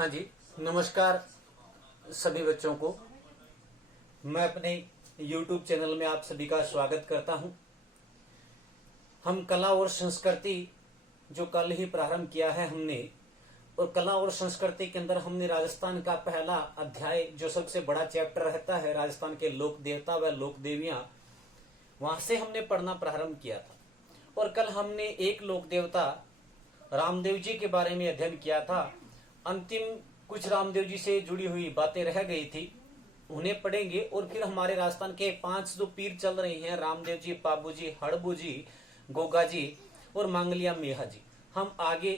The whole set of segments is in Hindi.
हाँ जी, नमस्कार सभी बच्चों को। मैं अपने YouTube चैनल में आप सभी का स्वागत करता हूं। हम कला और संस्कृति जो कल ही प्रारंभ किया है हमने, और कला और संस्कृति के अंदर हमने राजस्थान का पहला अध्याय जो सबसे बड़ा चैप्टर रहता है राजस्थान के लोक देवता व लोक देवियां, वहां से हमने पढ़ना प्रारंभ किया था। और कल हमने एक लोक देवता रामदेव जी के बारे में अध्ययन किया था। अंतिम कुछ रामदेव जी से जुड़ी हुई बातें रह गई थी, उन्हें पढ़ेंगे। और फिर हमारे राजस्थान के 5 जो पीर चल रहे हैं, रामदेव जी, पाबू जी, हड़बू जी, गोगा जी और मांगलिया मेहा जी, हम आगे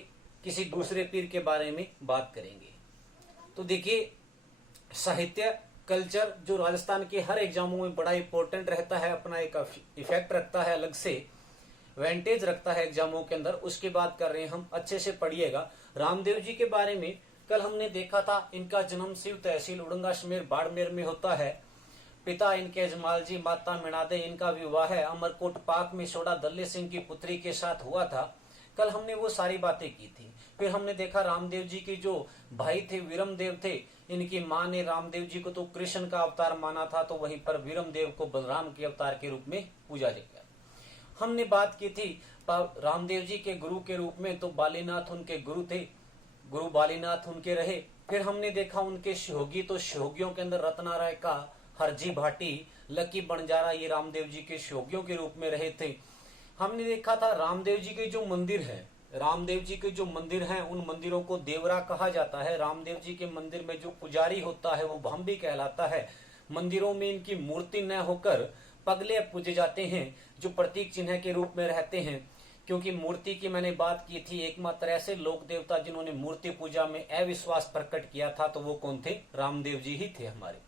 किसी दूसरे पीर के बारे में बात करेंगे। तो देखिए, साहित्य कल्चर जो राजस्थान के हर एग्जामों में बड़ा इंपॉर्टेंट रहता है, अपना एक इफेक्ट रखता है, अलग से वेंटेज रखता है एग्जामों के अंदर, उसकी बात कर रहे हैं हम। अच्छे से पढ़िएगा। रामदेव जी के बारे में कल हमने देखा था, इनका जन्म शिव तहसील उड़ंगाशमेर बाड़मेर में होता है। पिता इनके जमाल जी, माता मीणादे। इनका विवाह है अमरकोट पाक में सोडा दल्ले सिंह की पुत्री के साथ हुआ था। कल हमने वो सारी बातें की थी। फिर हमने देखा रामदेव जी के जो भाई थे वीरम देव थे, इनकी माँ ने रामदेव जी को तो कृष्ण का अवतार माना था, तो वहीं पर वीरम देव को बलराम के अवतार के रूप में पूजा गया। हमने बात की थी रामदेव जी के गुरु के रूप में, तो बालीनाथ उनके गुरु थे, गुरु बालीनाथ उनके रहे। फिर हमने देखा उनके सहयोगी, तो सहयोगियों के अंदर रत्नाराय का, हरजी भाटी, लकी बंजारा, ये रामदेव जी के सहयोगियों के रूप में रहे थे। हमने देखा था रामदेव जी के जो मंदिर है, रामदेव जी के जो मंदिर हैं, उन मंदिरों को देवरा कहा जाता है। रामदेव जी के मंदिर में जो पुजारी होता है वो भांबी कहलाता है। मंदिरों में इनकी मूर्ति न होकर पगले पूजे जाते हैं, जो प्रतीक चिन्ह के रूप में रहते हैं। क्योंकि मूर्ति की मैंने बात की थी, एकमात्र ऐसे लोक देवता जिन्होंने मूर्ति पूजा में अविश्वास प्रकट किया था, तो वो कौन थे? रामदेव जी ही थे हमारे।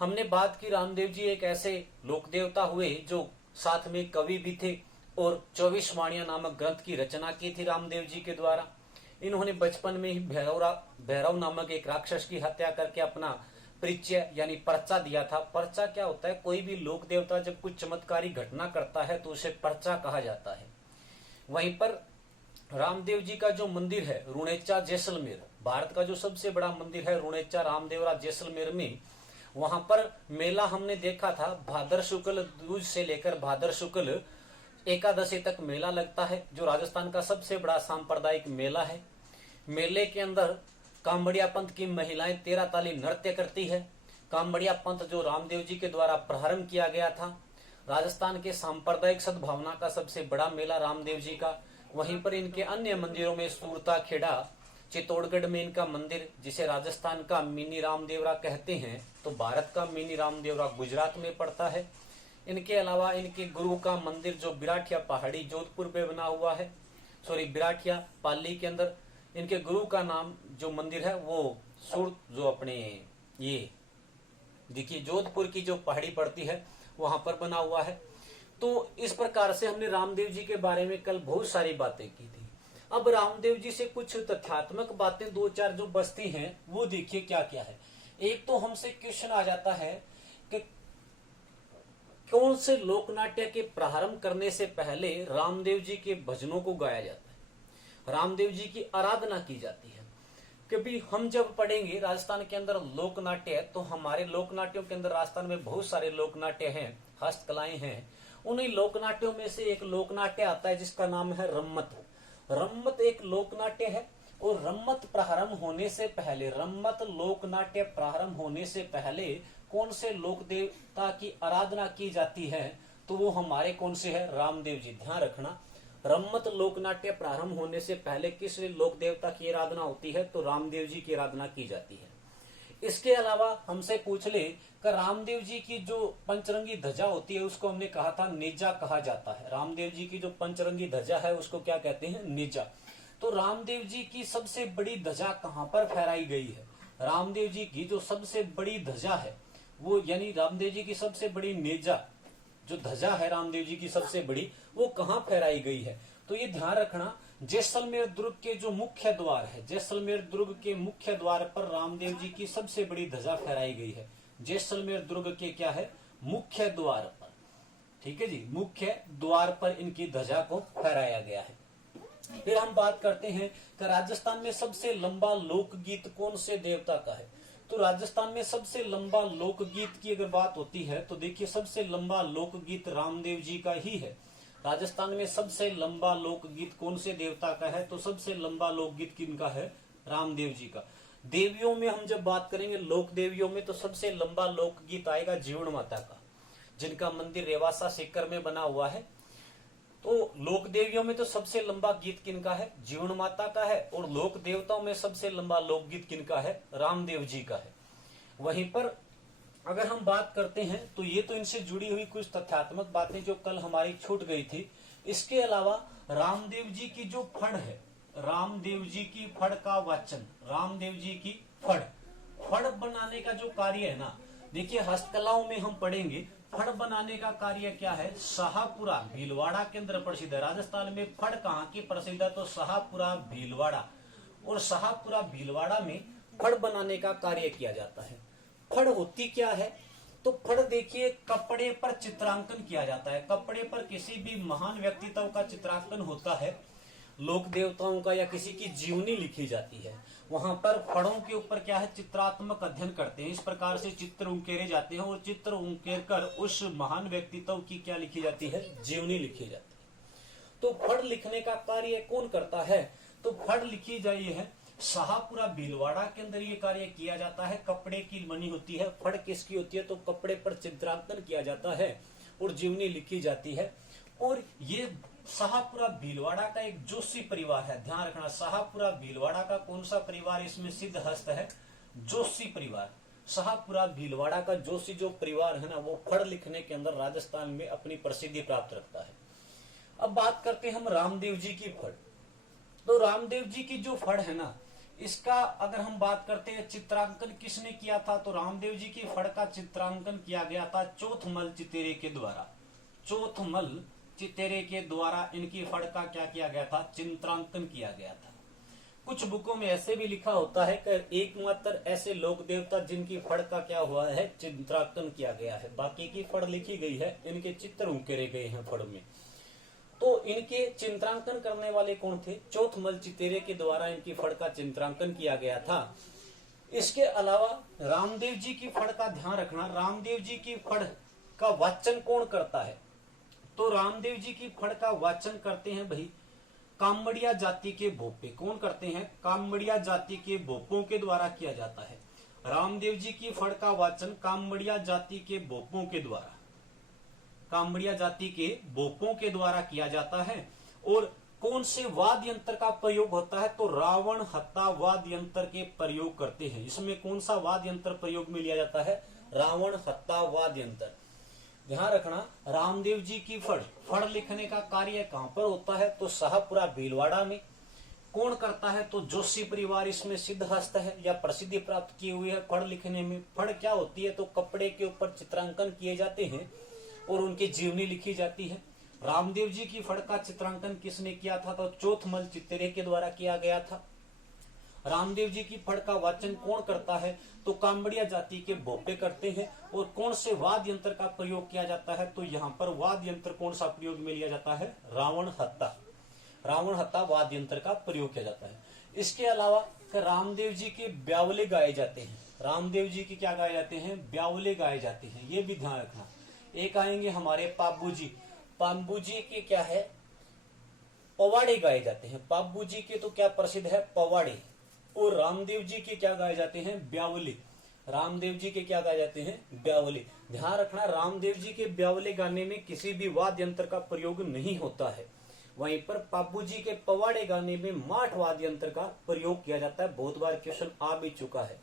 हमने बात की रामदेव जी एक ऐसे लोक देवता हुए जो साथ में कवि भी थे, और 24 वाणियां नामक ग्रंथ की रचना की थी रामदेव जी के द्वारा। इन्होंने बचपन में ही भैरव नामक एक राक्षस की हत्या करके अपना परिचय यानी पर्चा दिया था। पर्चा क्या होता है? कोई भी लोक देवता जब कुछ चमत्कारी घटना करता है तो उसे पर्चा कहा जाता है। वहीं पर रामदेव जी का जो मंदिर है रुणेचा जैसलमेर, भारत का जो सबसे बड़ा मंदिर है रुणेचा रामदेवरा जैसलमेर में, वहां पर मेला हमने देखा था। भादर शुक्ल दूज से लेकर भादर शुक्ल एकादशी तक मेला लगता है, जो राजस्थान का सबसे बड़ा सांप्रदायिक मेला है। मेले के अंदर कांबड़िया पंथ की महिलाएं 13 ताली नृत्य करती है। कांबड़िया पंथ जो रामदेव जी के द्वारा प्रारंभ किया गया था। राजस्थान के सांप्रदायिक सद्भावना का सबसे बड़ा मेला रामदेव जी का। वहीं पर इनके अन्य मंदिरों में सूरता खेड़ा, चित्तौड़गढ़ में इनका मंदिर, जिसे राजस्थान का मिनी रामदेवरा कहते हैं, तो भारत का मिनी रामदेवरा गुजरात में पड़ता है। इनके अलावा इनके गुरु का मंदिर जो बिराठिया पहाड़ी जोधपुर पे बना हुआ है, बिराठिया पाली के अंदर इनके गुरु का नाम जो मंदिर है वो जो अपने ये देखिए जोधपुर की जो पहाड़ी पड़ती है वहां पर बना हुआ है। तो इस प्रकार से हमने रामदेव जी के बारे में कल बहुत सारी बातें की थी। अब रामदेव जी से कुछ तथ्यात्मक बातें 2-4 जो बचती हैं वो देखिए क्या क्या है। एक तो हमसे क्वेश्चन आ जाता है कि कौन से लोकनाट्य के प्रारंभ करने से पहले रामदेव जी के भजनों को गाया जाता है, रामदेव जी की आराधना की जाती है। क्योंकि हम जब पढ़ेंगे राजस्थान के अंदर लोकनाट्य, तो हमारे लोकनाट्यों के अंदर राजस्थान में बहुत सारे लोकनाट्य हैं, हस्तकलाएं हैं। उन्हीं लोकनाट्यों में से एक लोकनाट्य आता है जिसका नाम है रम्मत। रम्मत एक लोकनाट्य है, और रम्मत प्रारंभ होने से पहले, रम्मत लोकनाट्य प्रारंभ होने से पहले कौन से लोक देवता की आराधना की जाती है? तो वो हमारे कौन से है? रामदेव जी। ध्यान रखना, रम्मत लोकनाट्य प्रारंभ होने से पहले किस लोक देवता की आराधना होती है? तो रामदेव जी की आराधना की जाती है। इसके अलावा हमसे पूछ ले कि रामदेव जी की जो पंचरंगी ध्वजा होती है उसको हमने कहा था नेजा कहा जाता है। रामदेव जी की जो पंचरंगी ध्वजा है उसको क्या कहते हैं? नेजा। तो रामदेव जी की सबसे बड़ी ध्वजा कहां पर फहराई गई है? रामदेव जी की जो सबसे बड़ी ध्वजा है वो, यानी रामदेव जी की सबसे बड़ी नेजा जो ध्वजा है रामदेव जी की सबसे बड़ी, वो कहां फहराई गई है? तो ये ध्यान रखना, जैसलमेर दुर्ग के जो मुख्य द्वार है, जैसलमेर दुर्ग के मुख्य द्वार पर रामदेव जी की सबसे बड़ी ध्वजा फहराई गई है। जैसलमेर दुर्ग के क्या है? मुख्य द्वार पर। ठीक है जी, मुख्य द्वार पर इनकी ध्वजा को फहराया गया है। फिर हम बात करते हैं कि राजस्थान में सबसे लंबा लोकगीत कौन से देवता का है। तो राजस्थान में सबसे लंबा लोकगीत की अगर बात होती है तो देखिए सबसे लंबा लोकगीत रामदेव जी का ही है। राजस्थान में सबसे लंबा लोकगीत कौन से देवता का है, तो सबसे लंबा लोकगीत किनका है, रामदेव जी का। देवियों में हम जब बात करेंगे लोक देवियों में, तो सबसे लंबा लोकगीत आएगा जीवण माता का, जिनका मंदिर रेवासा सीकर में बना हुआ है। तो लोक देवियों में तो सबसे लंबा गीत किनका है, जीवण माता का है। और लोक देवताओं में सबसे लंबा लोकगीत किनका है, रामदेव जी का है। वहीं पर अगर हम बात करते हैं तो ये तो इनसे जुड़ी हुई कुछ तथ्यात्मक बातें जो कल हमारी छूट गई थी। इसके अलावा रामदेव जी की जो फड़ है, रामदेव जी की फड़ का वाचन, रामदेव जी की फड़ बनाने का जो कार्य है ना, देखिए हस्तकलाओं में हम पढ़ेंगे फड़ बनाने का कार्य क्या है, शाहपुरा भीलवाड़ा के अंदर प्रसिद्ध है। राजस्थान में फड़ कहाँ की प्रसिद्ध है, तो शाहपुरा भीलवाड़ा। और शाहपुरा भीलवाड़ा में फड़ बनाने का कार्य किया जाता है। फड़ होती क्या है, तो फड़ देखिए कपड़े पर चित्रांकन किया जाता है। कपड़े पर किसी भी महान व्यक्तित्व का चित्रांकन होता है, लोक देवताओं का या किसी की जीवनी लिखी जाती है। वहां पर फड़ों के ऊपर क्या है, चित्रात्मक अध्ययन करते हैं। इस प्रकार से चित्र उकेरे जाते हैं और चित्र उकेर कर उस महान व्यक्तित्व की क्या लिखी जाती है, जीवनी लिखी जाती है। तो फड़ लिखने का कार्य कौन करता है, तो फड़ लिखी जाई है शाहपुरा भीलवाड़ा के अंदर ये कार्य किया जाता है। कपड़े की बनी होती है, फड़ किसकी होती है, तो कपड़े पर चित्रांकन किया जाता है और जीवनी लिखी जाती है। और ये शाहपुरा भीलवाड़ा का एक जोशी परिवार है, ध्यान रखना। शाहपुरा भीलवाड़ा का कौन सा परिवार इसमें सिद्ध हस्त है, जोशी परिवार। शाहपुरा भीलवाड़ा का जोशी जो परिवार है ना, वो फड़ लिखने के अंदर राजस्थान में अपनी प्रसिद्धि प्राप्त रखता है। अब बात करते हैं हम रामदेव जी की फड़। तो रामदेव जी की जो फड़ है ना, इसका अगर हम बात करते हैं चित्रांकन किसने किया था, तो रामदेव जी की फड़ का चित्रांकन किया गया था चौथमल चितेरे के द्वारा। चौथमल चितेरे के द्वारा इनकी फड़ का क्या किया गया था, चित्रांकन किया गया था। कुछ बुकों में ऐसे भी लिखा होता है कि एकमात्र ऐसे लोक देवता जिनकी फड़ का क्या हुआ है, चित्रांकन किया गया है। बाकी की फड़ लिखी गई है, इनके चित्र उकेरे गए हैं फड़ में। तो इनके चित्रांकन करने वाले कौन थे, चौथमल चितेरे के द्वारा इनकी फड़ का चित्रांकन किया गया था। इसके अलावा रामदेव जी की फड़ का ध्यान रखना, रामदेव जी की फड़ का वाचन कौन करता है, तो रामदेव जी की फड़ का वाचन करते हैं भाई कामड़िया जाति के भोपे। कौन करते हैं, कामड़िया जाति के भोपों के द्वारा किया जाता है। रामदेव जी की फड़ का वाचन कामड़िया जाति के भोपों के द्वारा, कामड़िया जाति के भोपों के द्वारा किया जाता है। और कौन से वाद्य यंत्र का प्रयोग होता है, तो रावण हत्ता वाद्य यंत्र के प्रयोग करते हैं। इसमें कौन सा वाद्य यंत्र प्रयोग में लिया जाता है, रावण हत्ता वाद्य यंत्र। ध्यान रखना, रामदेव जी की फड़ लिखने का कार्य कहां पर होता है, तो शाहपुरा भीलवाड़ा में। कौन करता है, तो जोशी परिवार इसमें सिद्ध हस्त है या प्रसिद्धि प्राप्त की हुई है फड़ लिखने में। फड़ क्या होती है, तो कपड़े के ऊपर चित्रांकन किए जाते हैं और उनकी जीवनी लिखी जाती है। रामदेव जी की फड़ का चित्रांकन किसने किया था, तो चौथमल चितेरे के द्वारा किया गया था। रामदेव जी की फड़ का वाचन कौन करता है, तो कामड़िया जाति के भोपे करते हैं। और कौन से वाद्य यंत्र का प्रयोग किया जाता है, तो यहाँ पर वाद्य यंत्र कौन सा प्रयोग में लिया जाता है, रावण हत्ता, रावण हत्ता वाद्य यंत्र का प्रयोग किया जाता है। इसके अलावा रामदेव जी के ब्यावले गाए जाते हैं। रामदेव जी के क्या गाए जाते हैं, ब्यावले गाए जाते हैं, ये भी ध्यान रखना। एक आएंगे हमारे पाबू जी, पाबू जी के क्या है, पवाड़े गाए जाते हैं। पाबू जी के तो क्या प्रसिद्ध है, पवाड़े। और रामदेव जी के क्या गाए जाते हैं, ब्यावले। रामदेव जी के क्या गाए जाते हैं, ब्यावले। ध्यान रखना, रामदेव जी के ब्यावले गाने में किसी भी वाद्य यंत्र का प्रयोग नहीं होता है। वहीं पर पाबू जी के पवाड़े गाने में माठ वाद्य यंत्र का प्रयोग किया जाता है। बहुत बार क्वेश्चन आ भी चुका है,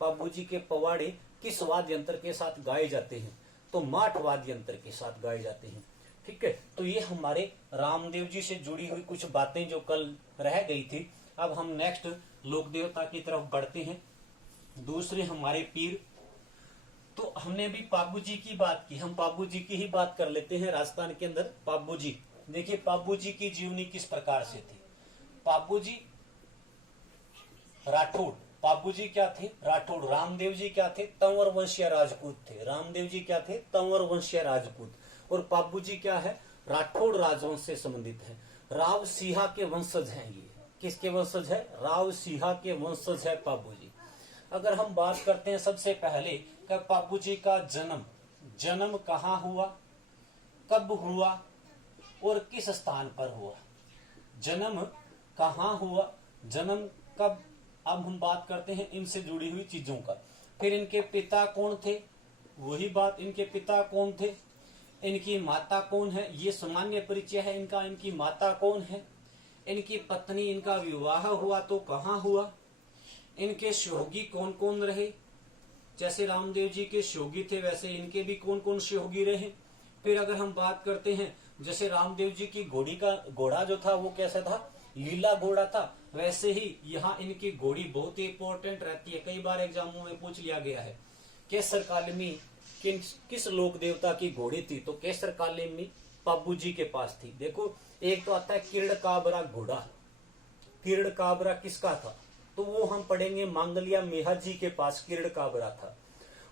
पाबू जी के पवाड़े किस वाद्य यंत्र के साथ गाए जाते हैं, तो माठ वाद्य यंत्र के साथ गाए जाते हैं। ठीक है, तो ये हमारे रामदेव जी से जुड़ी हुई कुछ बातें जो कल रह गई थी। अब हम नेक्स्ट लोक देवता की तरफ बढ़ते हैं। दूसरे हमारे पीर, तो हमने भी पाबू जी की बात की, हम पाबू जी की ही बात कर लेते हैं। राजस्थान के अंदर पाबू जी, देखिए पाबू जी की जीवनी किस प्रकार से थी। पाबू जी राठौड़, पाबू जी क्या थे, राठौड़। रामदेव जी क्या थे, तंवर वंशीय राजपूत थे। रामदेव जी क्या थे, तंवर वंशीय राजपूत। और पाबू जी क्या है, राठौड़ राजवंश से संबंधित है। राव सिंहा के वंशज हैं। ये किसके वंशज है? राव सिंहा के वंशज है पापू जी। अगर हम बात करते हैं सबसे पहले का पापू जी का जन्म कहाँ हुआ, कब हुआ और किस स्थान पर हुआ। जन्म कहाँ हुआ, जन्म कब, अब हम बात करते हैं इनसे जुड़ी हुई चीजों का। फिर इनके पिता कौन थे, वही बात, इनके पिता कौन थे, इनकी माता कौन है, ये सामान्य परिचय है इनका। इनकी माता कौन है, इनकी पत्नी, इनका विवाह हुआ तो कहाँ हुआ, इनके सहयोगी कौन कौन रहे, जैसे रामदेव जी के सहयोगी थे वैसे इनके भी कौन कौन सहयोगी रहे। फिर अगर हम बात करते हैं जैसे रामदेव जी की घोड़ा जो था वो कैसा था, लीला घोड़ा था, वैसे ही यहाँ इनकी घोड़ी बहुत ही इंपॉर्टेंट रहती है। कई बार एग्जामों में पूछ लिया गया है केसर कालमी किस लोक देवता की घोड़ी थी, तो केसर कालमी पापू जी के पास थी। देखो एक तो आता है किरण काबरा घोड़ा, किरण काबरा किसका था, तो वो हम पढ़ेंगे मांगलिया मेहर जी के पास किरण काबरा था।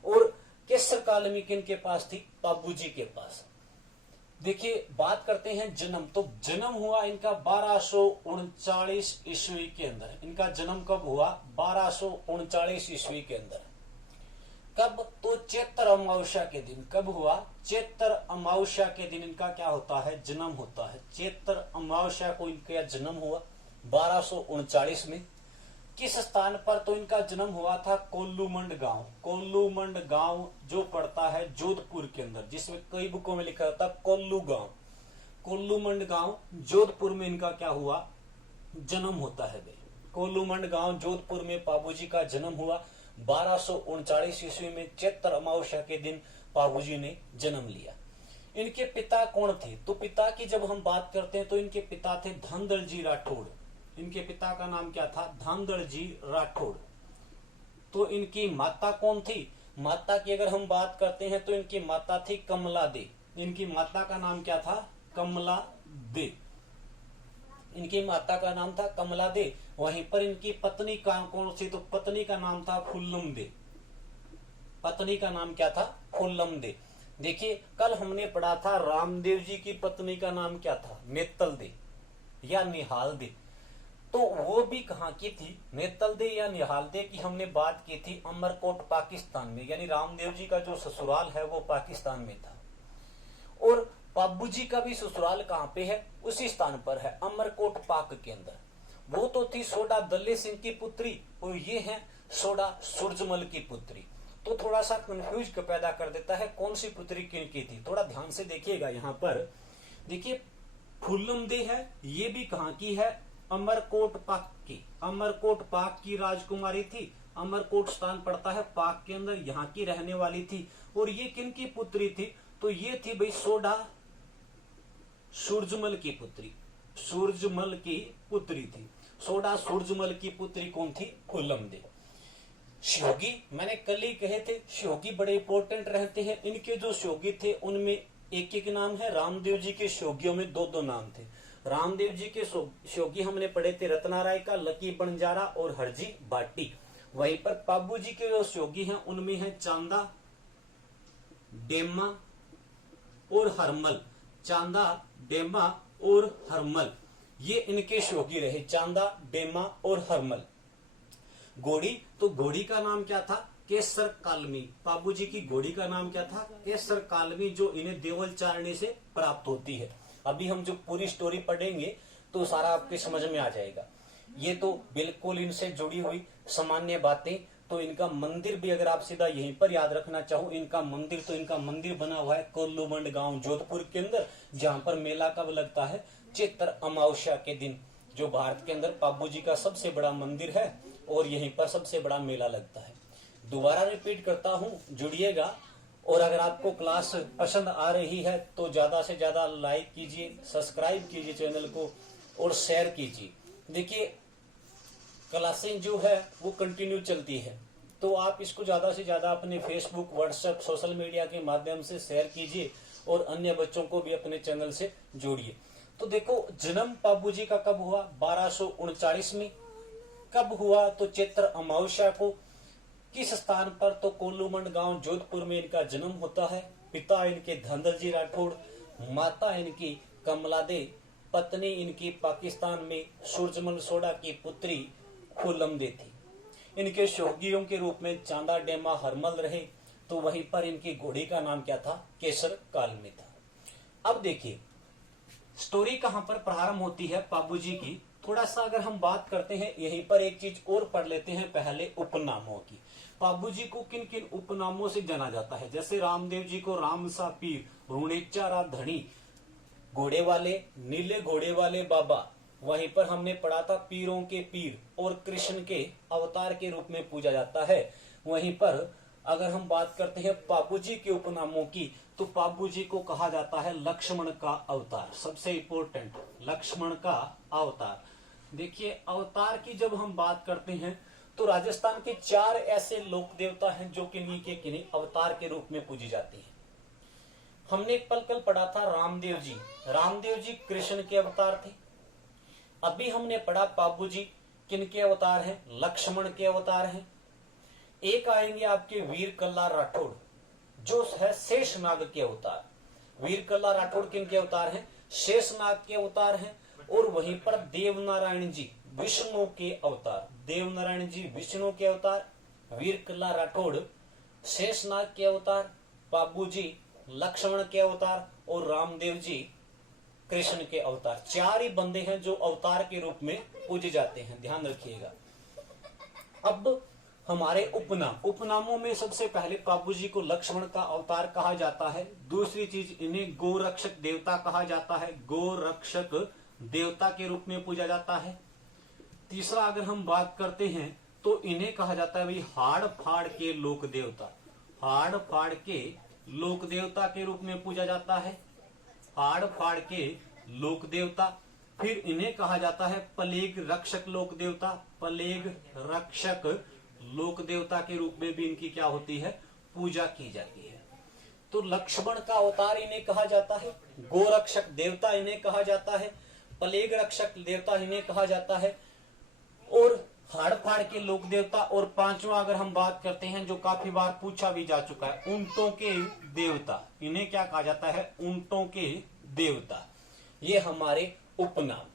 और केसर कालमी किन के पास थी, पापू जी के पास। देखिए बात करते हैं जन्म, तो जन्म हुआ इनका 1239 ईस्वी के अंदर। इनका जन्म कब हुआ, 1239 ईस्वी के अंदर। कब, तो चैत्र अमावस्या के दिन। कब हुआ, चैत्र अमावस्या के दिन इनका क्या होता है, जन्म होता है। चैत्र अमावस्या को इनका जन्म हुआ 1239 में। किस स्थान पर, तो इनका जन्म हुआ था कोल्लूमंड गांव। कोल्लूमंड गांव जो पड़ता है जोधपुर के अंदर, जिसमें कई बुकों में लिखा था कोल्लू गांव। कोल्लूमंड गांव जोधपुर में इनका क्या हुआ, जन्म होता है। कोल्लूमंड गांव जोधपुर में पापू जी का जन्म हुआ 1239 ईस्वी में। चैत्र अमावस्या के दिन पापू जी ने जन्म लिया। इनके पिता कौन थे, तो पिता की जब हम बात करते हैं तो इनके पिता थे धामदल जी राठौड़। इनके पिता का नाम क्या था, धामदल जी राठौड़। तो इनकी माता कौन थी, माता की अगर हम बात करते हैं तो इनकी माता थी कमला दे। इनकी माता का नाम क्या था, कमला दे। इनकी माता का नाम था कमला दे। वहीं पर इनकी पत्नी का कौन सी, तो पत्नी का नाम था फुल्लम दे। पत्नी का नाम क्या था, फुल्लम दे। देखिए कल हमने पढ़ा था रामदेव जी की पत्नी का नाम क्या था, नेतल दे या निहाल दे। तो वो भी कहाँ की थी, नेतल दे या निहाल दे की हमने बात की थी अमरकोट पाकिस्तान में। यानी रामदेव जी का जो ससुराल है वो पाकिस्तान में था। और पापू जी का भी ससुराल कहाँ पे है, उसी स्थान पर है, अमरकोट पाक के अंदर। वो तो थी सोडा दल्ले सिंह की पुत्री और ये है सोडा सूरजमल की पुत्री। तो थोड़ा सा कंफ्यूज पैदा कर देता है कौन सी पुत्री किनकी थी। थोड़ा ध्यान से देखिएगा यहाँ पर। देखिए फुल्लम दे है, ये भी कहाँ की है, अमरकोट पाक की। अमरकोट पाक की राजकुमारी थी। अमरकोट स्थान पड़ता है पाक के अंदर, यहाँ की रहने वाली थी। और ये किन की पुत्री थी, तो ये थी भाई सोडा सूरजमल की पुत्री। सूरजमल की पुत्री थी। सोडा सूरजमल की पुत्री कौन थी, फुल्लम दे। सहयोगी मैंने कल ही कहे थे, सहयोगी बड़े इंपॉर्टेंट रहते हैं। इनके जो सहयोगी थे उनमें एक एक नाम है, रामदेव जी के सहयोगियों में दो दो नाम थे। रामदेव जी के सहयोगी हमने पढ़े थे रत्ना राय का, लकी बंजारा और हरजी भाटी। वहीं पर पापू जी के जो सहयोगी हैं उनमें है चांदा, डेमा और हरमल। चांदा, डेमा और हरमल ये इनके सहयोगी रहे, चांदा, डेमा और हरमल। घोड़ी, तो घोड़ी का नाम क्या था, केसर कालमी। पापू जी की घोड़ी का नाम क्या था, केसर कालमी, जो इन्हें देवल चारणी से प्राप्त होती है। अभी हम जो पूरी स्टोरी पढ़ेंगे तो सारा आपके समझ में आ जाएगा। ये तो बिल्कुल इनसे जुड़ी हुई सामान्य बातें। तो इनका मंदिर भी अगर आप सीधा यहीं पर याद रखना चाहो, इनका मंदिर बना हुआ है कोल्लूमंड गांव जोधपुर के अंदर, जहां पर मेला कब लगता है, चैत्र अमावस्या के दिन, जो भारत के अंदर पापू जी का सबसे बड़ा मंदिर है और यहीं पर सबसे बड़ा मेला लगता है। दोबारा रिपीट करता हूँ, जुड़िएगा। और अगर आपको क्लास पसंद आ रही है तो ज्यादा से ज्यादा लाइक कीजिए, सब्सक्राइब कीजिए चैनल को और शेयर कीजिए। देखिए क्लासें जो है वो कंटिन्यू चलती है, तो आप इसको ज्यादा से ज्यादा अपने फेसबुक, व्हाट्सएप, सोशल मीडिया के माध्यम से शेयर कीजिए और अन्य बच्चों को भी अपने चैनल से जोड़िए। तो देखो जन्म पापू जी का कब हुआ, 1239 में। कब हुआ, तो चैत्र अमावस्या को। किस स्थान पर, तो कोल्लूमंड गांव जोधपुर में इनका जन्म होता है। पिता इनके धंधल जी राठौड़, माता इनकी कमला दे पत्नी इनकी पाकिस्तान में सूरजमल सोडा की पुत्री फूलमदे थी। इनके शौकियों के रूप में चांदा डेमा हरमल रहे, तो वहीं पर इनकी घोड़ी का नाम क्या था, केसर कालमी था। अब देखिए स्टोरी कहां पर प्रारंभ होती है पाबूजी की। थोड़ा सा अगर हम बात करते हैं यहीं पर एक चीज और पढ़ लेते हैं पहले उपनामों की। पाबूजी को किन किन उपनामों से जाना जाता है, जैसे रामदेव जी को राम सा पीर, रुणेचारा धनी, घोड़े वाले, नीले घोड़े वाले बाबा, वहीं पर हमने पढ़ा था पीरों के पीर, और कृष्ण के अवतार के रूप में पूजा जाता है। वहीं पर अगर हम बात करते हैं पाबूजी के उपनामों की, तो पाबूजी को कहा जाता है लक्ष्मण का अवतार। सबसे इंपॉर्टेंट, लक्ष्मण का अवतार। देखिए अवतार की जब हम बात करते हैं तो राजस्थान के 4 ऐसे लोक देवता हैं जो किन्हीं के किन्हीं अवतार के रूप में पूजी जाती हैं। हमने एक पल कल पढ़ा था रामदेव जी। रामदेव जी कृष्ण के अवतार थे। अभी हमने पढ़ा पाबूजी किनके अवतार हैं, लक्ष्मण के अवतार हैं। एक आएंगे आपके वीर कल्ला राठौड़, जो है शेषनाग के अवतार। वीर कल्ला राठौड़ किनके अवतार हैं, शेषनाग के अवतार हैं। और वहीं पर देवनारायण जी विष्णु के अवतार। देवनारायण जी विष्णु के अवतार, वीर कल्ला राठौड़ शेषनाग के अवतार, पाबूजी लक्ष्मण के अवतार, और रामदेव जी कृष्ण के अवतार। 4 ही बंदे हैं जो अवतार के रूप में पूजे जाते हैं, ध्यान रखिएगा। अब हमारे उपनामों में सबसे पहले पाबूजी को लक्ष्मण का अवतार कहा जाता है। दूसरी चीज, इन्हें गोरक्षक देवता कहा जाता है, गोरक्षक देवता के रूप में पूजा जाता है। तीसरा अगर हम बात करते हैं तो इन्हें कहा जाता है भाई हाड़ फाड़ के लोक देवता। हाड़ फाड़ के लोक देवता के रूप में पूजा जाता है, हाड़ फाड़ के लोक देवता। फिर इन्हें कहा जाता है प्लेग रक्षक लोक देवता। प्लेग रक्षक लोक देवता के रूप में भी इनकी क्या होती है, पूजा की जाती है। तो लक्ष्मण का अवतार इन्हें कहा जाता है, गोरक्षक देवता इन्हें कहा जाता है, प्लेग रक्षक देवता इन्हें कहा जाता है, और हाड़ फाड़ के लोक देवता। और 5वां अगर हम बात करते हैं जो काफी बार पूछा भी जा चुका है, ऊंटों के देवता। इन्हें क्या कहा जाता है, ऊंटों के देवता। ये हमारे उपनाम।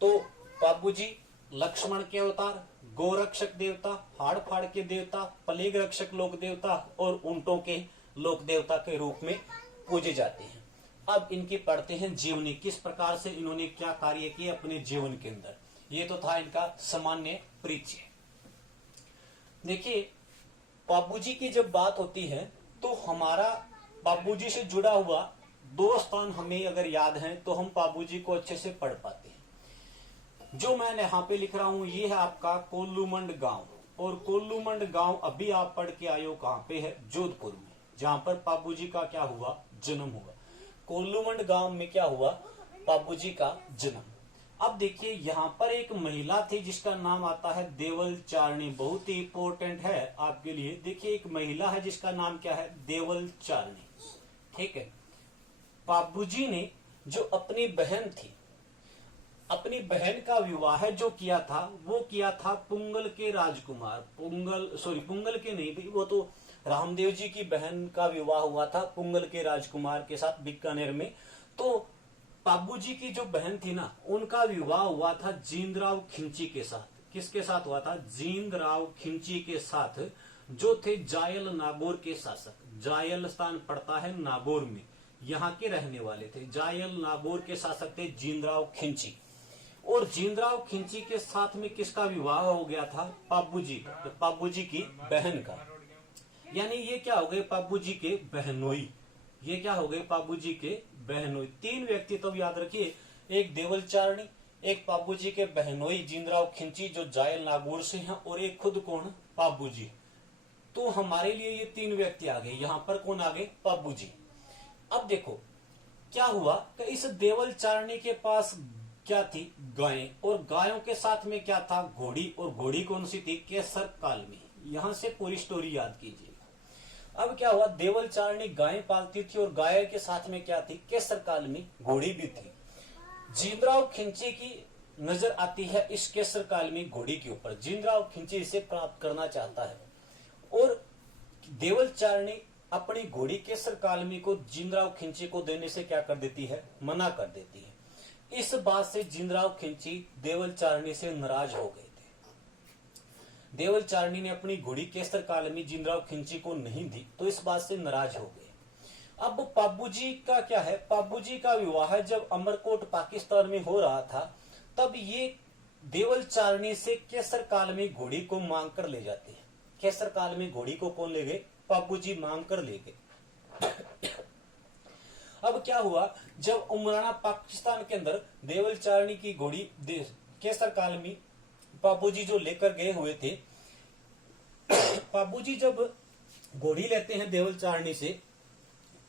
तो पाबूजी लक्ष्मण के अवतार, गोरक्षक देवता, हाड़ फाड़ के देवता, प्लेग रक्षक लोक देवता, और ऊंटों के लोक देवता के रूप में पूजे जाते हैं। अब इनकी पढ़ते हैं जीवनी, किस प्रकार से इन्होंने क्या कार्य किए अपने जीवन के अंदर। ये तो था इनका सामान्य परिचय। देखिए पाबूजी की जब बात होती है तो हमारा पाबूजी से जुड़ा हुआ 2 स्थान हमें अगर याद है तो हम पाबूजी को अच्छे से पढ़ पाते हैं। जो मैं यहाँ पे लिख रहा हूं ये है आपका कोल्लूमंड गांव, और कोल्लूमंड गांव अभी आप पढ़ के आए हो कहाँ पे है, जोधपुर में, जहां पर पाबूजी का क्या हुआ, जन्म हुआ। कोल्लूमंड गांव में क्या हुआ, पाबूजी का जन्म। अब देखिए यहाँ पर एक महिला थी जिसका नाम आता है देवल चारणी। बहुत ही इंपॉर्टेंट है आपके लिए। देखिए एक महिला है जिसका नाम क्या है, देवल चारणी। ठीक है, पाबूजी ने जो अपनी बहन थी, अपनी बहन का विवाह जो किया था वो किया था पुंगल के राजकुमार, पुंगल के नहीं भाई, वो तो रामदेव जी की बहन का विवाह हुआ था पुंगल के राजकुमार के साथ बीकानेर में। तो पाबूजी की जो बहन थी ना, उनका विवाह हुआ था जींदराव खिंची के साथ। किसके साथ हुआ था, जींदराव खिंची के साथ, जो थे जायल नागौर के शासक। जायल स्थान पड़ता है नागौर में, यहाँ के रहने वाले थे। जायल नागौर के शासक थे जींदराव खिंची। और जींदराव खिंची के साथ में किसका विवाह हो गया था, पाबूजी की बहन का। यानी ये क्या हो गए, पाबूजी के बहनोई। ये क्या हो गए, पाबूजी के बहनोई। 3 व्यक्ति तो याद रखिए, एक देवल चारणी, एक पाबूजी के बहनोई जींदराव खिंची जो जायल नागौर से हैं, और एक खुद कौन, पाबूजी। तो हमारे लिए ये 3 व्यक्ति आ गए। यहाँ पर कौन आ गए, पाबूजी। अब देखो क्या हुआ कि इस देवल चारणी के पास क्या थी, गायें, और गायों के साथ में क्या था, घोड़ी। और घोड़ी कौन सी थी, केसर कालमी। यहां से पूरी स्टोरी याद कीजिएगा। अब क्या हुआ, देवल चारणी गायें पालती थी और गाय के साथ में क्या थी, केसर कालमी घोड़ी भी थी। जींदराव खिंची की नजर आती है इस केसर कालमी घोड़ी के ऊपर। जींदराव खिंची इसे प्राप्त करना चाहता है, और देवल चारणी अपनी घोड़ी केसर कालमी को जींदराव खिंची को देने से क्या कर देती है, मना कर देती है। इस बात से जिंदराव खिंची देवल चारणी से नाराज हो गए थे। देवल चारणी ने अपनी घोड़ी केसर कालमी जिंदराव खिंची को नहीं दी, तो इस बात से नाराज हो गए। अब पाबूजी का क्या है, पाबूजी का विवाह जब अमरकोट पाकिस्तान में हो रहा था, तब ये देवल चारणी से केसर कालमी घोड़ी को मांग कर ले जाते हैं। केसर कालमी घोड़ी को कौन ले गए, पाबूजी मांग कर ले गए। अब क्या हुआ, जब उमराना पाकिस्तान के अंदर देवल चारणी की घोड़ी केसर कालमी पाबूजी जो लेकर गए हुए थे, पाबूजी जब घोड़ी लेते हैं देवल चारणी से,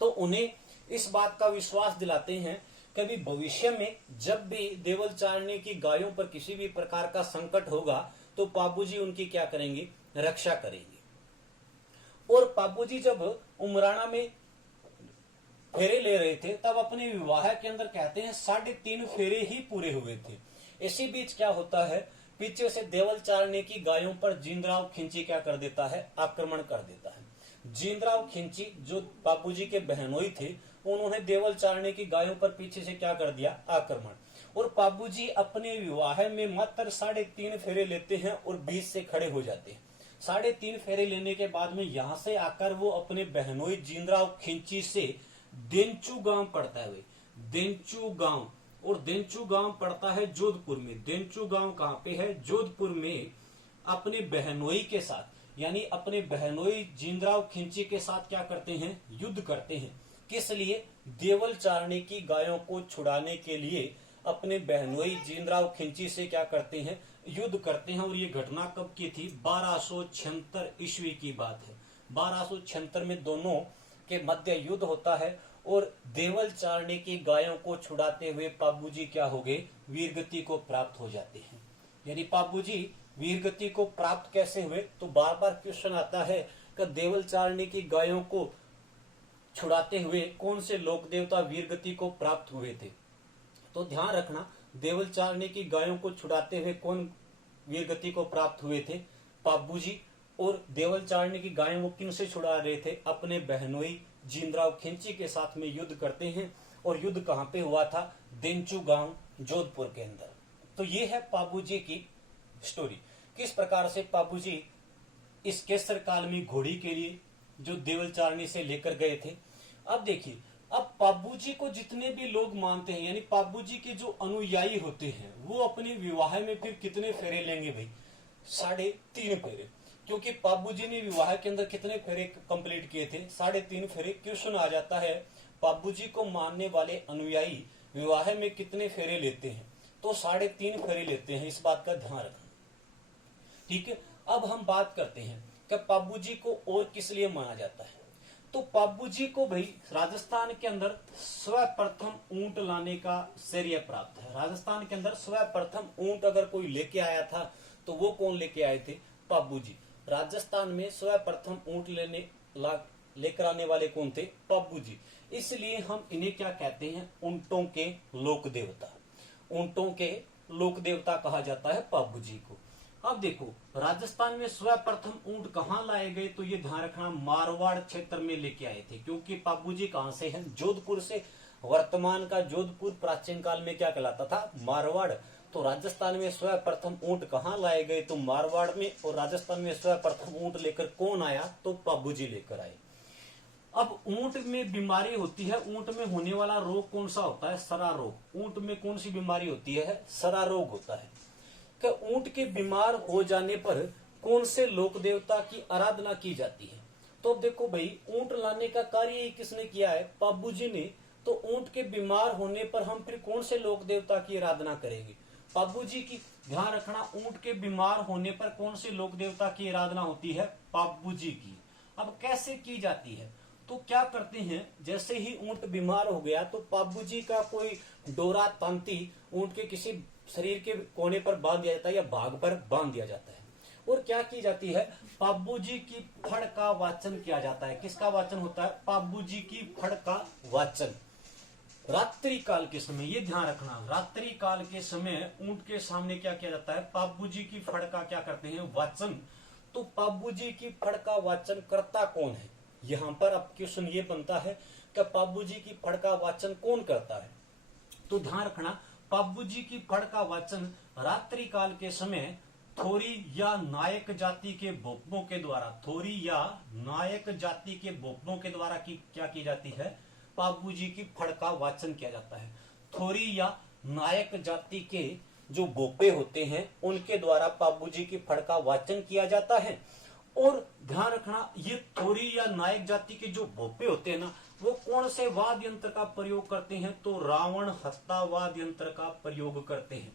तो उन्हें इस बात का विश्वास दिलाते हैं कि भी भविष्य में जब भी देवल चारणी की गायों पर किसी भी प्रकार का संकट होगा तो पाबूजी उनकी क्या करेंगे, रक्षा करेंगे। और पाबूजी जब उमराना में फेरे ले रहे थे, तब अपने विवाह के अंदर कहते हैं 3.5 फेरे ही पूरे हुए थे। इसी बीच क्या होता है, पीछे से देवल चारणी की गायों पर जिंदराव खिंची क्या कर देता है, आक्रमण कर देता है। जिंदराव खिंची जो बापूजी के बहनोई थे, उन्होंने देवल चारणी की गायों पर पीछे से क्या कर दिया, आक्रमण। और बाबूजी अपने विवाह में मात्र 3.5 फेरे लेते हैं और बीच से खड़े हो जाते हैं। 3.5 फेरे लेने के बाद में यहां से आकर वो अपने बहनोई जिंदराव खिंची से देंचू गांव पड़ता है, देंचू गांव, और देंचू गांव पड़ता है जोधपुर में। देंचू गांव कहाँ पे है, जोधपुर में। अपने बहनोई के साथ, यानी अपने बहनोई जिंदराव खिंची के साथ क्या करते हैं, युद्ध करते हैं। किस लिए, देवल चारणी की गायों को छुड़ाने के लिए अपने बहनोई जिंदराव खिंची से क्या करते हैं, युद्ध करते हैं। और ये घटना कब की थी, 1276 ईस्वी की बात है। 1276 में दोनों के मध्य युद्ध होता है और देवल चारणी की गायों को छुड़ाते हुए पाबूजी क्या हो गए, वीरगति को प्राप्त हो जाते हैं। यानी पाबूजी वीरगति को प्राप्त कैसे हुए, तो बार बार क्वेश्चन आता है कि देवल चारणी की गायों को छुड़ाते हुए कौन से लोक देवता वीरगति को प्राप्त हुए थे। तो ध्यान रखना, देवल चारणी की गायों को छुड़ाते हुए कौन वीरगति को प्राप्त हुए थे, पाबूजी। और देवल चारणी की गायों को किन से छुड़ा रहे थे, अपने बहनोई जिंदराव खिंची के साथ में युद्ध करते हैं। और युद्ध कहां पे हुआ था, देंचू गांव जोधपुर के अंदर। तो ये है पाबूजी की स्टोरी, किस प्रकार से पाबूजी इस केसर कालमी घोड़ी के लिए जो देवल चारणी से लेकर गए थे। अब देखिए, अब पाबूजी को जितने भी लोग मानते हैं, यानी पाबूजी के जो अनुयायी होते हैं, वो अपने विवाह में फिर कितने फेरे लेंगे भाई, 3.5 फेरे। क्योंकि पाबूजी ने विवाह के अंदर कितने फेरे कंप्लीट किए थे, 3.5 फेरे। क्वेश्चन आ जाता है, पाबूजी को मानने वाले अनुयायी विवाह में कितने फेरे लेते हैं, तो 3.5 फेरे लेते हैं। इस बात का ध्यान रखना, ठीक है। अब हम बात करते हैं कि पाबूजी को और किस लिए माना जाता है। तो पाबूजी को भाई राजस्थान के अंदर सर्वप्रथम ऊंट लाने का श्रेय प्राप्त है। राजस्थान के अंदर सर्वप्रथम ऊंट अगर कोई लेके आया था तो वो कौन लेके आए थे, पाबूजी। राजस्थान में सर्वप्रथम ऊंट लेकर आने वाले कौन थे, पाबूजी। इसलिए हम इन्हें क्या कहते हैं, ऊंटों के लोक देवता। ऊंटों के लोक देवता कहा जाता है पाबूजी को। अब देखो, राजस्थान में सर्वप्रथम ऊंट कहां लाए गए, तो ये ध्यान रखना, मारवाड़ क्षेत्र में लेके आए थे। क्योंकि पाबूजी कहां से हैं, जोधपुर से। वर्तमान का जोधपुर प्राचीन काल में क्या कहलाता था, मारवाड़। तो राजस्थान में सर्वप्रथम ऊंट कहां लाए गए, तो मारवाड़ में। और राजस्थान में सर्वप्रथम ऊंट लेकर कौन आया, तो पाबूजी लेकर आए। अब ऊंट में बीमारी होती है, ऊंट में होने वाला रोग कौन सा होता है, सरा रोग। ऊंट में कौन सी बीमारी होती है, सरा रोग होता है। कि ऊंट के बीमार हो जाने पर कौन से लोक देवता की आराधना की जाती है। तो अब देखो भाई, ऊंट लाने का कार्य ही किसने किया है, पाबूजी ने। तो ऊंट के बीमार होने पर हम फिर कौन से लोक देवता की आराधना करेंगे, पाबूजी की। ध्यान रखना, ऊंट के बीमार होने पर कौन से लोक देवता की आराधना होती है, पाबूजी की। अब कैसे की जाती है, तो क्या करते हैं, जैसे ही ऊंट बीमार हो गया तो पाबूजी का कोई डोरा तांती ऊंट के किसी शरीर के कोने पर बांध दिया जाता है या भाग पर बांध दिया जाता है। और क्या की जाती है, पाबूजी की फड़ का वाचन किया जाता है। किसका वाचन होता है, पाबूजी की फड़ का वाचन। रात्रि काल के समय, ये ध्यान रखना, रात्रि काल के समय ऊंट के सामने क्या किया जाता है, पाबूजी की फड़ का क्या करते हैं, वाचन। तो पाबूजी की फड़ का वाचन करता कौन है, यहां पर अब क्वेश्चन ये बनता है कि पाबूजी की फड़ का वाचन कौन करता है। तो ध्यान रखना, पाब्बू जी की फड़ का वाचन रात्रि काल के समय थोरी या नायक जाति के भोपों के द्वारा, थोरी या नायक जाति के भोपों के द्वारा क्या की जाती है, पाब्बू जी की फड़ का वाचन किया जाता है। थोरी या नायक जाति के जो भोपे होते हैं उनके द्वारा पाब्बू जी की फड़ का वाचन किया जाता है। और ध्यान रखना, ये थोरी या नायक जाति के जो भोपे होते हैं ना, वो कौन से वाद्य यंत्र का प्रयोग करते हैं, तो रावण हत्ता वाद्य यंत्र का प्रयोग करते हैं।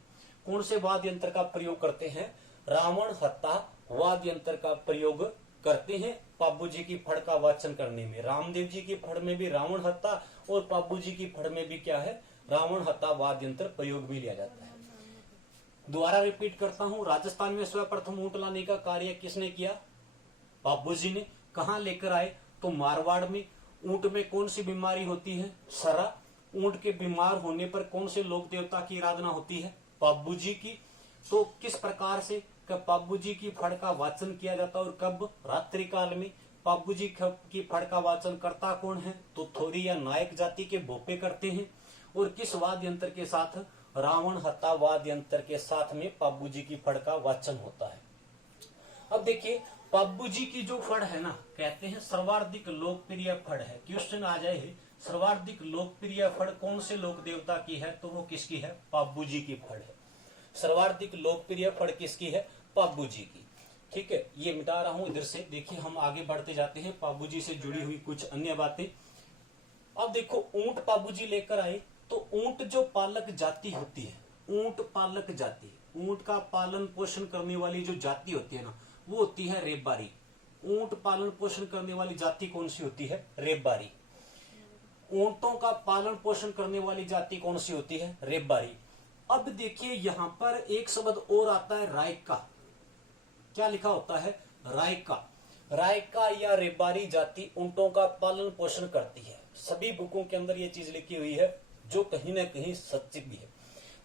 कौन से वाद्य यंत्र का प्रयोग करते हैं, रावण हत्ता वाद्य यंत्र का प्रयोग करते हैं पाब्बू जी की फड़ का वाचन करने में। रामदेव जी की फड़ में भी रावण हत्ता और पाब्बू जी की फड़ में भी क्या है, रावण हत्ता वाद्य यंत्र प्रयोग भी लिया जाता है। दोबारा रिपीट करता हूं, राजस्थान में सर्वप्रथम ऊंट लाने का कार्य किसने किया, पाब्बू जी ने। कहां लेकर आए, तो मारवाड़ में। ऊंट में कौन सी बीमारी होती है, सरा। ऊंट के बीमार होने पर कौन से लोक देवता की आराधना होती है, पाब्बू जी की। तो किस प्रकार से पाब्बू जी की फड़ का वाचन किया जाता है और कब, रात्रि काल में। पाब्बू जी की फड़ का वाचन करता कौन है, तो थोरी या नायक जाति के भोपे करते हैं। और किस वाद्य यंत्र के साथ, रावण हत्ता वाद्य यंत्र के साथ में पाब्बू जी की फड़ का वाचन होता है। अब देखिए, पाब्बू जी की जो फड़ है ना, कहते हैं सर्वाधिक लोकप्रिय फड़ है। क्वेश्चन आ जाए, सर्वाधिक लोकप्रिय फड़ कौन से लोक देवता की है, तो वो किसकी है, पाब्बू जी की फड़ है। सर्वाधिक लोकप्रिय फड़ किसकी है, पाब्बू जी की। ठीक है, ये मिटा रहा हूं इधर से। देखिए, हम आगे बढ़ते जाते हैं, पाब्बू जी से जुड़ी हुई कुछ अन्य बातें। अब देखो, ऊंट पाब्बू जी लेकर आए, तो ऊंट जो पालक जाति होती है, ऊंट पालक जाति, ऊंट का पालन पोषण करने वाली जो जाति होती है ना, वो होती है रेबारी। ऊंट पालन पोषण करने वाली जाति कौन सी होती है, रेबारी। ऊंटों का पालन पोषण करने वाली जाति कौन सी होती है, रेबारी। अब देखिए, यहां पर एक शब्द और आता है, रायका। क्या लिखा होता है, रायका। रायका या रेबारी जाति ऊंटों का पालन पोषण करती है। सभी बुकों के अंदर ये चीज लिखी हुई है, जो कहीं ना कहीं सच्ची भी है।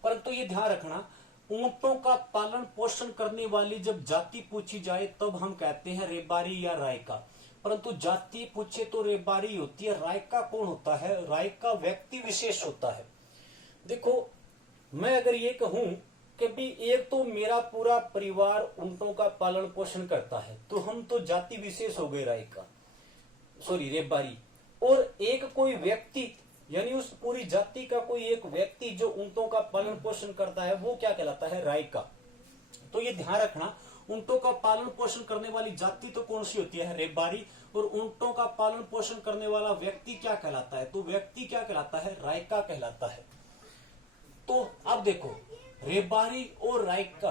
परंतु ये ध्यान रखना, ऊंटों का पालन पोषण करने वाली जब जाति पूछी जाए तब हम कहते हैं रेबारी या रायका। परंतु जाति पूछे तो रेबारी होती है। रायका कौन होता है, रायका व्यक्ति विशेष होता है। देखो, मैं अगर ये कहूं कि भी एक तो मेरा पूरा परिवार ऊंटों का पालन पोषण करता है, तो हम तो जाति विशेष हो गए रायका, सॉरी रेबारी। और एक कोई व्यक्ति, यानी उस पूरी जाति का कोई एक व्यक्ति जो ऊंटों का पालन पोषण करता है, वो क्या कहलाता है, रायका। तो ये ध्यान रखना, ऊंटों का पालन पोषण करने वाली जाति तो कौन सी होती है, रेबारी। और ऊंटों का पालन पोषण करने वाला व्यक्ति क्या कहलाता है, तो व्यक्ति क्या कहलाता है, रायका कहलाता है। तो अब देखो, रेबारी और रायका,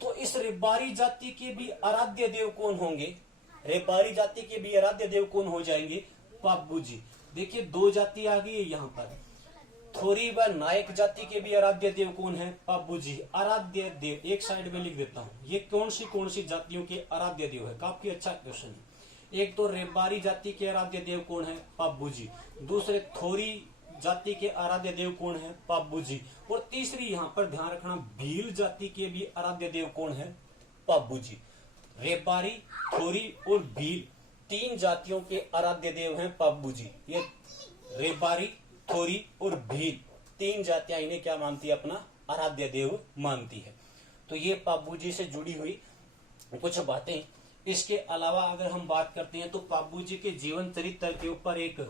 तो इस रेबारी जाति के भी आराध्य देव कौन होंगे, रेबारी जाति के भी आराध्य देव कौन हो जाएंगे, पाब्बू जी। देखिए, दो जाति आ गई है यहाँ पर। थोरी व नायक जाति के भी आराध्य देव कौन है, पाब्बू जी। आराध्य देव एक साइड में लिख देता हूँ, ये कौन सी जातियों के आराध्य देव है, काफी अच्छा क्वेश्चन है। एक तो रेबारी जाति के आराध्य देव कौन है, पाब्बू जी। दूसरे थोरी जाति के आराध्य देव कौन है, पाब्बू जी। और तीसरी यहाँ पर ध्यान रखना, भील जाति के भी आराध्य देव कौन है, पाब्बू जी। रेबारी, थोरी और भील, तीन जातियों के आराध्य देव हैं पाब्बू जी। ये रेबारी, थोरी और भील, तीन जातियां इन्हें क्या मानती है, अपना आराध्य देव मानती है। तो ये पाब्बू जी से जुड़ी हुई कुछ बातें। इसके अलावा अगर हम बात करते हैं तो पाब्बू जी के जीवन चरित्र के ऊपर एक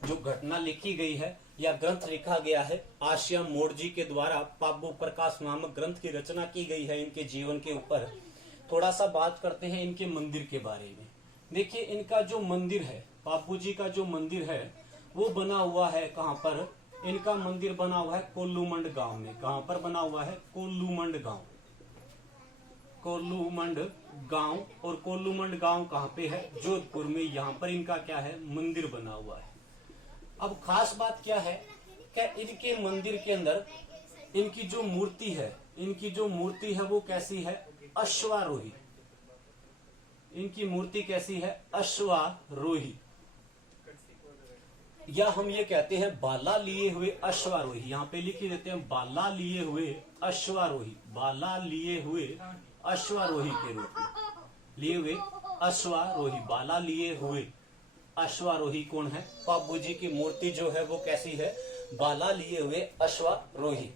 जो घटना लिखी गई है या ग्रंथ लिखा गया है, आश्याम मोड़ जी के द्वारा पाब्बू प्रकाश नामक ग्रंथ की रचना की गई है इनके जीवन के ऊपर। थोड़ा सा बात करते हैं इनके मंदिर के बारे में। देखिए, इनका जो मंदिर है, पाब्बू जी का जो मंदिर है, वो बना हुआ है कहाँ पर, इनका मंदिर बना हुआ है कोल्लूमंड गांव में। कहाँ पर बना हुआ है, कोल्लूमंड गांव। कोल्लूमंड गांव, और कोल्लूमंड गांव कहाँ पे है, जोधपुर में। यहाँ पर इनका क्या है, मंदिर बना हुआ है। अब खास बात क्या है, क्या इनके मंदिर के अंदर इनकी जो मूर्ति है, इनकी जो मूर्ति है वो कैसी है, अश्वारोही। इनकी मूर्ति कैसी है, अश्वारोही, या हम ये कहते हैं बाला लिए हुए अश्वारोही। यहाँ पे लिख देते हैं बाला लिए हुए अश्वारोही, बाला लिए हुए अश्वारोही के रूप में, लिए हुए अश्वारोही, बाला लिए हुए अश्वारोही कौन है, पाब्बू जी की मूर्ति जो है वो कैसी है, भाला लिए हुए अश्वारोही।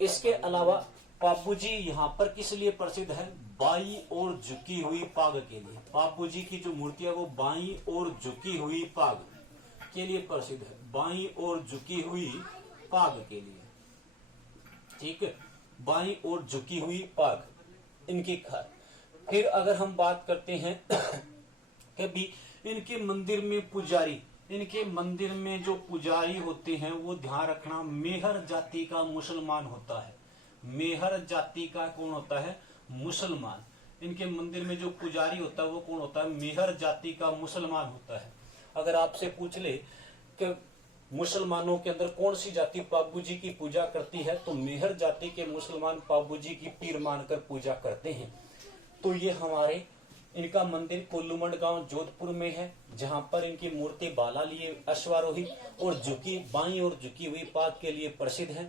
इसके अलावा पापू जी यहाँ पर किस लिए प्रसिद्ध है? बाई और झुकी हुई पाग के लिए। पापू जी की जो मूर्ति है वो बाई और झुकी हुई पाग के लिए प्रसिद्ध है, बाई और झुकी हुई पाग के लिए। ठीक है, बाई और झुकी हुई पाग इनकी खार। फिर अगर हम बात करते हैं कभी इनके मंदिर में पुजारी, इनके मंदिर में जो पुजारी होते हैं वो ध्यान रखना मेहर जाति का मुसलमान होता है। मेहर जाति का कौन होता है? मुसलमान। इनके मंदिर में जो पुजारी होता है वो कौन होता है? मेहर जाति का मुसलमान होता है। अगर आपसे पूछ ले कि मुसलमानों के अंदर कौन सी जाति पापू जी की पूजा करती है, तो मेहर जाति के मुसलमान पापू जी की पीर मानकर पूजा करते हैं। तो ये हमारे इनका मंदिर कोल्लूमंड गांव जोधपुर में है, जहां पर इनकी मूर्ति भाला लिए अश्वारोही और झुकी बाई और झुकी हुई पाग के लिए प्रसिद्ध है।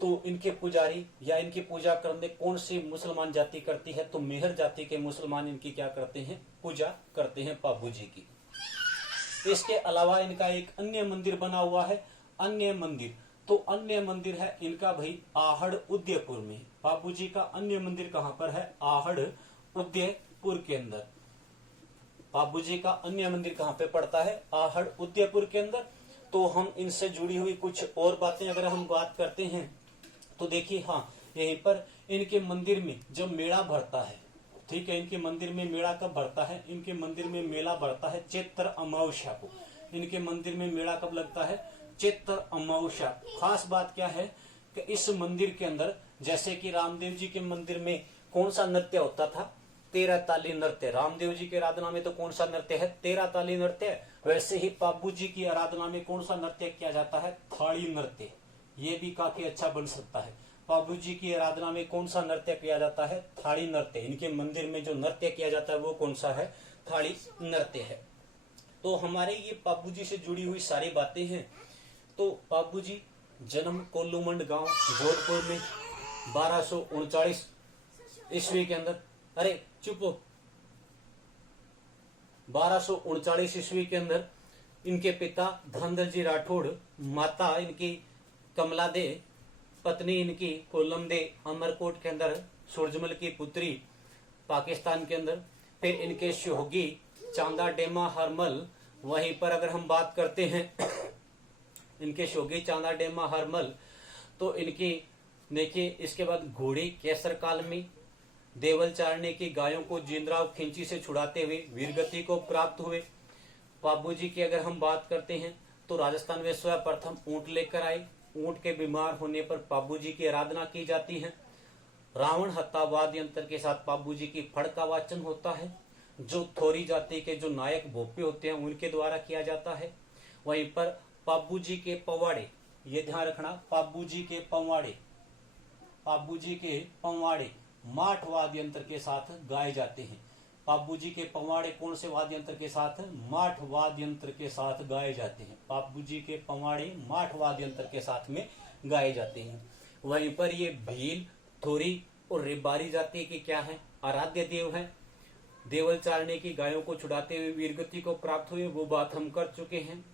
तो इनके पुजारी या इनकी पूजा करने कौन सी मुसलमान जाति करती है? तो मेहर जाति के मुसलमान इनकी क्या करते हैं? पूजा करते हैं पापू जी की। इसके अलावा इनका एक अन्य मंदिर बना हुआ है। अन्य मंदिर, तो अन्य मंदिर है इनका भाई आहड़ उदयपुर में। पापू जी का अन्य मंदिर कहां पर है? आहड़ उदयपुर के अंदर। पापू जी का अन्य मंदिर कहां पे पड़ता है? आहड़ उदयपुर के अंदर। तो हम इनसे जुड़ी हुई कुछ और बातें अगर हम बात करते हैं तो देखिए, हाँ, यहीं पर इनके मंदिर में जब मेला भरता है, ठीक है, इनके मंदिर में मेला कब भरता है? इनके मंदिर में मेला भरता है चैत्र अमावस्या को। इनके मंदिर में मेला कब लगता है? चैत्र अमावस्या। खास बात क्या है कि इस मंदिर के अंदर, जैसे कि रामदेव जी के मंदिर में कौन सा नृत्य होता था? 13 ताली नृत्य। रामदेव जी की आराधना में तो कौन सा नृत्य है? 13 ताली नृत्य। वैसे ही पापू जी की आराधना में कौन सा नृत्य किया जाता है? थाली नृत्य। ये भी काफी अच्छा बन सकता है। पापू जी की आराधना में कौन सा नृत्य किया जाता है? थाली नृत्य। इनके मंदिर में जो नृत्य किया जाता है वो कौन सा है? थाली नृत्य है। तो हमारे ये पापू जी से जुड़ी हुई सारी बातें हैं। तो पापू जी जन्म कोल्लूमंड गांव जोधपुर में 1239 ईस्वी के अंदर, अरे चुप हो, 1239 ईस्वी के अंदर इनके पिता धनदर जी राठौड़, माता इनकी कमला दे, पत्नी इनकी कोलम दे अमरकोट के अंदर, सूरजमल की पुत्री पाकिस्तान के अंदर। फिर इनके शोहगी चांदा डेमा हरमल। वहीं पर अगर हम बात करते हैं इनके शोहगी चांदा डेमा हरमल, तो इनकी देखिए, इसके बाद घोड़ी केसर काल में देवल चारने की गायों को जिंदराव खिंची से छुड़ाते हुए वीरगति को प्राप्त हुए। पापू जी की अगर हम बात करते हैं तो राजस्थान में सर्वप्रथम ऊंट लेकर आए। ऊंट के बीमार होने पर पापू जी की आराधना की जाती है। रावण हत्या वाद्य यंत्र के साथ पापू जी की फड़ का वाचन होता है, जो थोरी जाति के जो नायक भोपे होते हैं उनके द्वारा किया जाता है। वहीं पर पापू जी के पवाड़े, ये ध्यान रखना, पापू जी के पवाड़े माठ वाद्य यंत्र के साथ गाए जाते हैं। पापू जी के पवाड़े कौन से वाद्य यंत्र के साथ? माठ वाद्य यंत्र के साथ गाए जाते हैं। पापू जी के पवाड़े माठ वाद्य यंत्र के साथ में गाए जाते हैं। वहीं पर ये भील, थोरी और रेबारी जाति के क्या है? आराध्य देव है। देवल चारने की गायों को छुड़ाते हुए वीरगति को प्राप्त हुए, वो बात हम कर चुके हैं।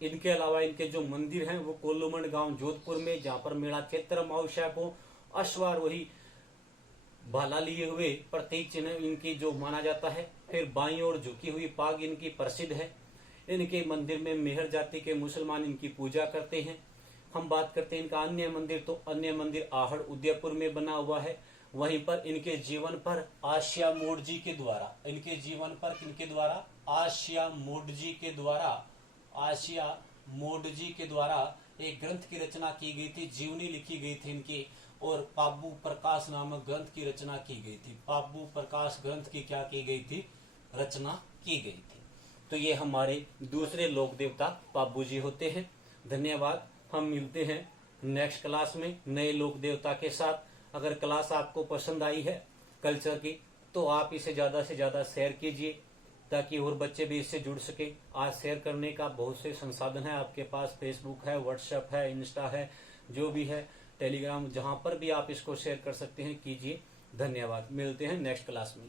इनके अलावा इनके जो मंदिर हैं वो कोल्लूमंड गांव जोधपुर में, जहां पर मेला चैत्र अमावस्या को अश्वारोही भाला लिए हुए प्रतीक चिन्ह इनकी जो माना जाता है। फिर बाई और झुकी हुई पाग इनकी प्रसिद्ध है। इनके मंदिर में मेहर जाति के मुसलमान इनकी पूजा करते हैं। हम बात करते हैं इनका अन्य मंदिर, तो अन्य मंदिर आहड़ उदयपुर में बना हुआ है। वहीं पर इनके जीवन पर आशिया मोड जी के द्वारा, इनके जीवन पर किनके द्वारा? आशिया मोड जी के द्वारा एक ग्रंथ की रचना की गई थी, जीवनी लिखी गई थी इनकी, और पाबू प्रकाश नामक ग्रंथ की रचना की गई थी। पाबू प्रकाश ग्रंथ की क्या की गई थी? रचना की गई थी। तो ये हमारे दूसरे लोक देवता पाबू जी होते हैं। धन्यवाद। हम मिलते हैं नेक्स्ट क्लास में नए लोक देवता के साथ। अगर क्लास आपको पसंद आई है कल्चर की, तो आप इसे ज्यादा से ज्यादा शेयर कीजिए, ताकि और बच्चे भी इससे जुड़ सके। आज शेयर करने का बहुत से संसाधन है आपके पास, फेसबुक है, व्हाट्सएप है, इंस्टा है, जो भी है, टेलीग्राम, जहां पर भी आप इसको शेयर कर सकते हैं, कीजिए। धन्यवाद। मिलते हैं नेक्स्ट क्लास में।